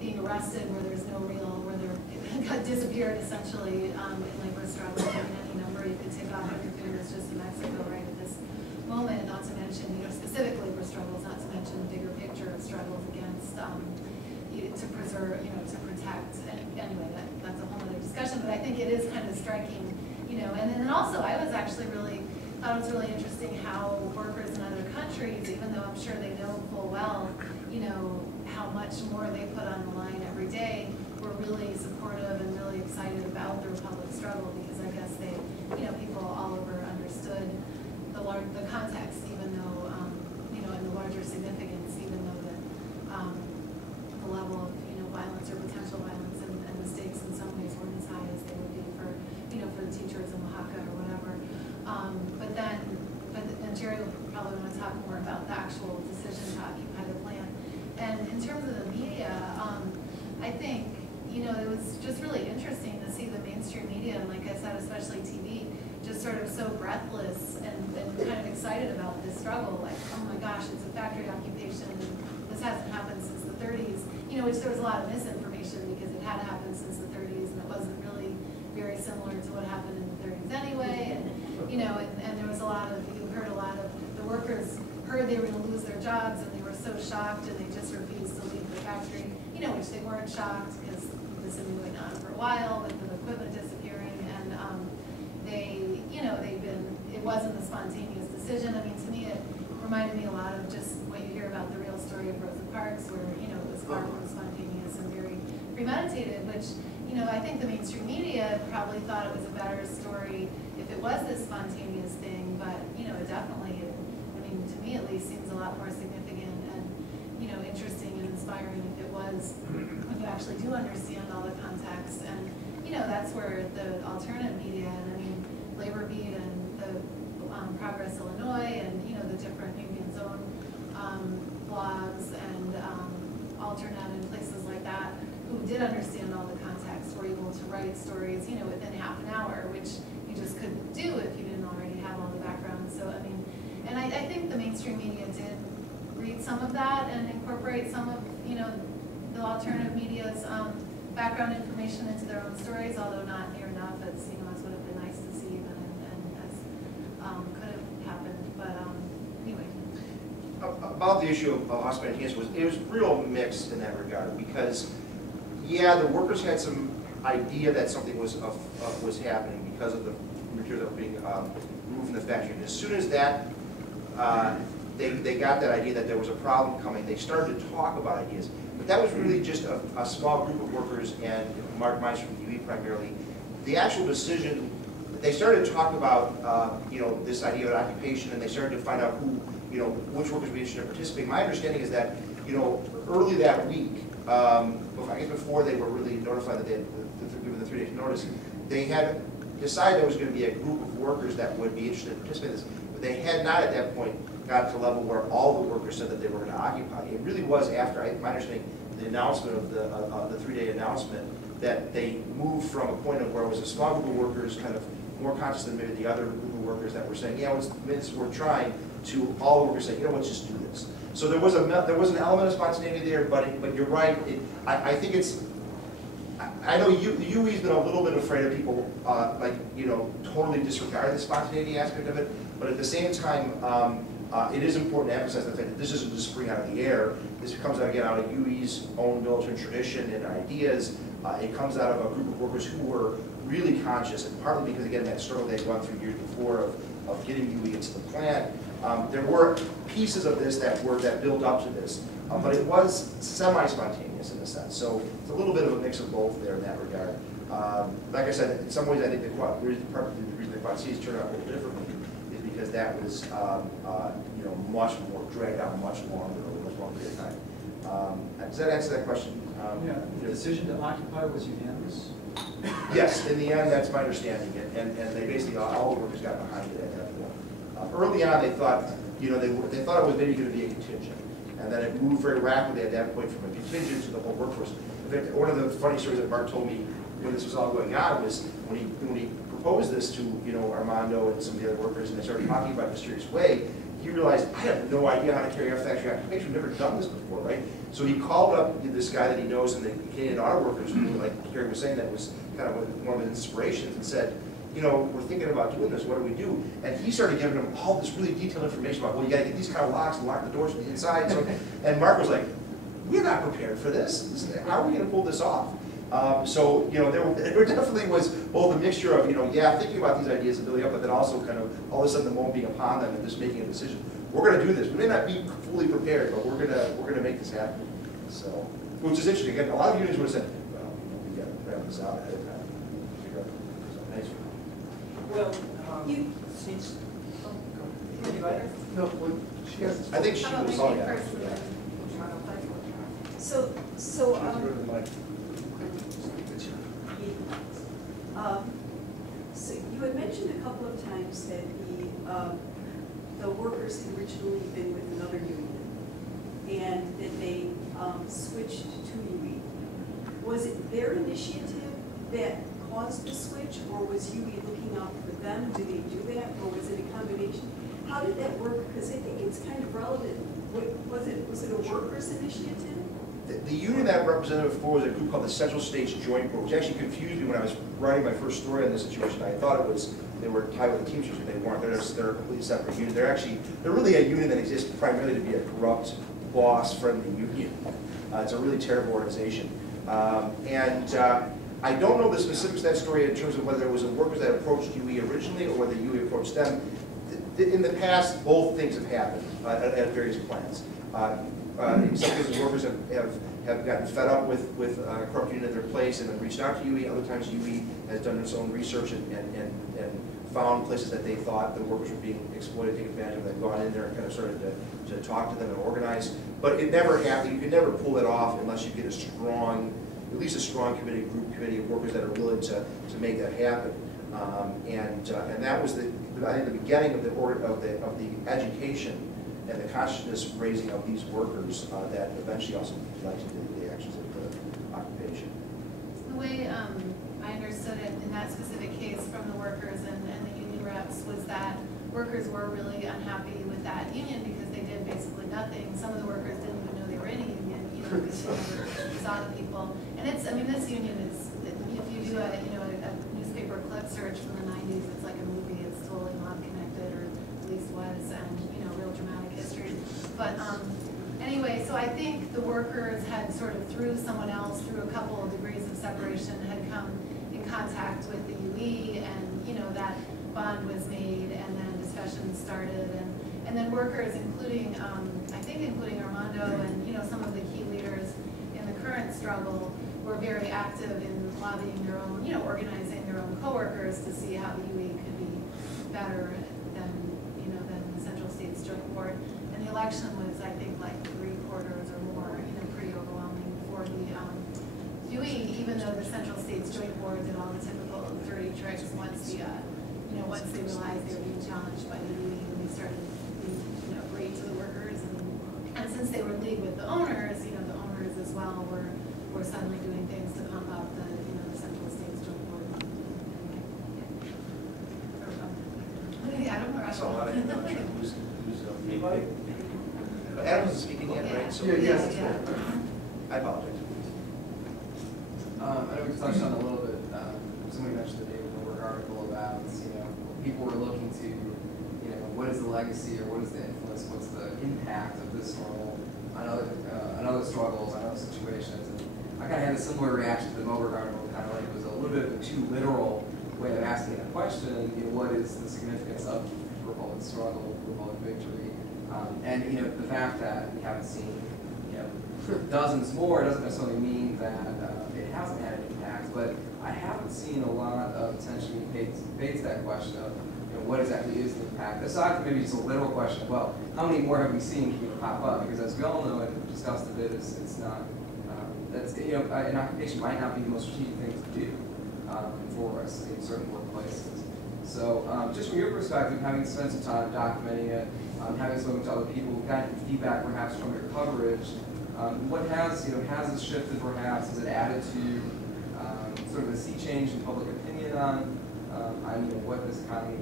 being arrested where there's no real, where they're got disappeared essentially in labor struggle. I mean, any number you could take off on your fingers just in Mexico right at this moment, not to mention, specific labor struggles, not to mention the bigger picture of struggles against, to preserve, to protect. And anyway, that's a whole other discussion, but I think it is kind of striking, and then also I was actually thought it was really interesting how workers in other countries, even though I'm sure they know full well, how much more they put on the line every day, were really supportive and really excited about the Republic struggle, because I guess they, people all over understood the context, even though, and the larger significance, even though the level of, violence or potential violence and mistakes in some ways weren't as high as they would be for, for the teachers in Oaxaca or whatever. But then Jerry will probably want to talk more about the actual decision to occupy the plant. And in terms of the media, I think, it was just really interesting to see the mainstream media, and like I said, especially TV, just sort of so breathless and kind of excited about this struggle, like, oh my gosh, it's a factory occupation, and this hasn't happened since the 30s, which there was a lot of misinformation because it had happened since the 30s, and it wasn't really very similar to what happened in the 30s anyway, and there was a lot of, you heard a lot of, the workers heard they were going to lose their jobs, and they were so shocked, and they just refused to leave the factory, which they weren't shocked, because this had been going on for a while with the equipment disappearing, and it wasn't a spontaneous decision. I mean, to me, it reminded me a lot of just what you hear about the real story of Rosa Parks, where, it was far from spontaneous and very premeditated, which, I think the mainstream media probably thought it was a better story if it was this spontaneous thing, but, it definitely, to me at least, seems a lot more significant and, interesting and inspiring if it was, when you actually do understand all the context. And, that's where the alternative media, and Labor Beat and the Progress Illinois and, the different Union Zone blogs and Alternet and places like that, who did understand all the context, were able to write stories, within half an hour, which you just couldn't do if you didn't already have all the background. So, and I think the mainstream media did read some of that and incorporate some of, the alternative media's background information into their own stories, although not near enough as, as would have been nice to see even, and as could have happened. But anyway. About the issue of spontaneous, it was real mixed in that regard, because, yeah, the workers had some idea that something was happening because of the material that was being removed from the factory. And as soon as that they got that idea that there was a problem coming, they started to talk about ideas. But that was really just a small group of workers, and Mark Mines from UE primarily. The actual decision, they started to talk about this idea of occupation, and they started to find out who, which workers would be interested in participating. My understanding is that, early that week, I guess before they were really notified that they had given the 3 days notice, they had decided there was going to be a group of workers that would be interested in participating in this, but they had not at that point got to a level where all the workers said that they were going to occupy. It really was after, my understanding, the announcement of the 3-day announcement, that they moved from a point of where it was a small group of workers, kind of more conscious than maybe the other group of workers that were saying, yeah, it's worth trying, to all the workers saying, let's just do this. So there was an element of spontaneity there, but you're right. I think it's. I know the UE's been a little bit afraid of people totally disregard the spontaneity aspect of it, but at the same time, it is important to emphasize the fact that this isn't just spring out of the air. This comes out again out of UE's own militant tradition and ideas. It comes out of a group of workers who were really conscious, and partly because again that struggle they'd gone through years before of getting UE into the plant. There were pieces of this that built up to this, but it was semi-spontaneous in a sense. So it's a little bit of a mix of both there in that regard. Like I said, in some ways I think the reason the Quad Cs turned out a little differently is because that was much more dragged out much longer over a much longer period of time. Does that answer that question? Yeah, the decision to occupy was unanimous? Yes, in the end that's my understanding, and they basically, all the workers got behind it at that point. Early on they thought, they thought it was maybe going to be a contingent, and then it moved very rapidly at that point from a contingent to the whole workforce. In fact, one of the funny stories that Mark told me when this was all going on was when he proposed this to Armando and some of the other workers, and they started talking about it in a mysterious way. he realized, I have no idea how to carry out factory occupation. We've never done this before, right? So he called up this guy that he knows in the Canadian Auto Workers, who, like Kerry was saying, that was kind of one of his inspirations, and said, you know, we're thinking about doing this, what do we do? And he started giving him all this really detailed information about, well, you gotta get these kind of locks and lock the doors from the inside. So, and Mark was like, we're not prepared for this. How are we gonna pull this off? So, you know, there definitely was both a mixture of, you know, yeah, thinking about these ideas and building up, but then also kind of all of a sudden the moment being upon them and just making a decision. We're gonna do this. We may not be fully prepared, but we're gonna make this happen. So, which is interesting. Again, a lot of unions would have said, well, we gotta plan this out ahead of time. Figure out something nice. Well, since, No, well, she has. I think she How about was we all take that. first and then So, so you had mentioned a couple of times that the workers had originally been with another union and that they switched to UE. Was it their initiative that caused the switch, or was UE looking out for them? Did they do that, or was it a combination? How did that work? Because I think it's kind of relevant. Was it a workers' initiative? The union that representative for was a group called the Central States Joint Board, which actually confused me when I was writing my first story on this situation. I thought they were tied with the Teamsters, but they weren't. They're a completely separate union. They're really a union that exists primarily to be a corrupt, boss-friendly union. It's a really terrible organization. I don't know the specifics of that story in terms of whether it was the workers that approached UE originally or whether UE approached them. In the past, both things have happened at various plants. In some cases, workers have gotten fed up with a corrupt union at their place and then reached out to UE. Other times, UE has done its own research and found places that they thought the workers were being exploited, taken advantage of, and gone in there and kind of started to talk to them and organize. But it never happened. You can never pull that off unless you get a strong, at least a strong committee of workers that are willing to make that happen. And that was I think the beginning of the education and the consciousness raising of these workers that eventually also led to the actions of the occupation. The way I understood it in that specific case from the workers and the union reps was that workers were really unhappy with that union because they did basically nothing. Some of the workers didn't even know they were in a union, you know, because they never saw the people. And this union is, if you do a newspaper clip search from the 90s, it's like a movie. It's totally not connected, or at least was, and real dramatic history. But anyway, so I think the workers had sort of through someone else, through a couple of degrees of separation, had come in contact with the UE, and that bond was made, and then discussions started, and then workers, including including Armando and some of the key leaders in the current struggle, were very active in lobbying their own, organizing their own coworkers to see how the UE could be better than the Central States Joint Board. And the election was, I think, like 3/4 or more, pretty overwhelming for the UE, even though the Central States Joint Board did all the typical dirty tricks once once they realized they were being challenged by the UE, and they started being, great to the workers. And since they were in league with the owners, the owners as well were suddenly doing things to pump up the Central States Joint Board. I don't know. I saw a lot of who's Adam's speaking yet, right? So Yes. I apologize. I know we touched on a little bit, somebody mentioned the David Norberg article about, people were looking to, what is the legacy or what is the influence, what's the impact of this role on other struggles, on other situations. And I kind of had a similar reaction to the Norberg article, kind of like it was a little bit of a too literal way of asking the question, what is the significance of Revolt struggle, Revolt victory? And the fact that we haven't seen dozens more doesn't necessarily mean that it hasn't had an impact, but I haven't seen a lot of attention paid to that question of what exactly is the impact, aside from maybe just a literal question of, well, how many more have we seen pop up? Because as we all know and discussed a bit, it's not an occupation might not be the most strategic thing to do for us in certain workplaces. So just from your perspective, having spent some time documenting it, having spoken to other people, gotten feedback perhaps from your coverage, what has it shifted perhaps? Has it added to sort of a sea change in public opinion on what this economy